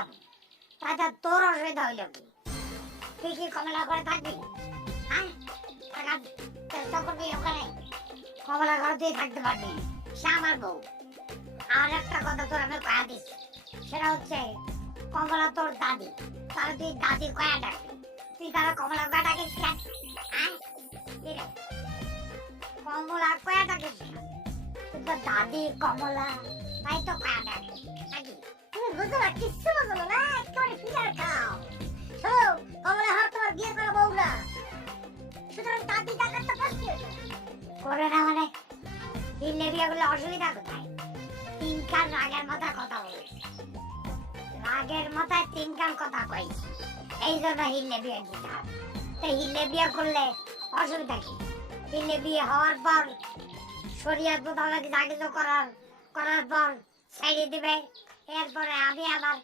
যাব তাতে তোর অসুবিধা হইল কি তুই কি কমলা করে থাকবি? হ্যাঁ? চেষ্টা করবি ওখানে? কমলা ঘরে তুই থাকতে পারবি। সে আমার বউ। আর একটা কথা তোর আমি কয়া দিচ্ছি। সেটা হচ্ছে, কমলা তোর দাদি। তাহলে তুই দাদি কয়া ডাকবি? তুই তাহলে কমলা কয়া ডাকিস হ্যাঁ? কমলা কয়া ডাকিস তো দাদি, কমলা, তাই তো কয়া ডাকিস নাকি? বুঝো না কিচ্ছু বুঝো না একেবারে ফিগার খাও শোনো কমলা হার তোমার বিয়ে করা বউ না সুতরাং দাদি টাকার তো প্রশ্ন করে না মানে হিলে বিয়ে অসুবিধা কোথায় তিনকার রাগের মাথায় কথা বলিস রাগের মাথায় তিনকার কথা কই এই জন্য হিলে বিয়ে দিতে হবে তো হিলে বিয়ে করলে অসুবিধা কি হিলে বিয়ে হওয়ার পর শরীয়ত মোতাবেক যা কিছু করার করার পর ছেড়ে দিবে এরপরে আমি আবার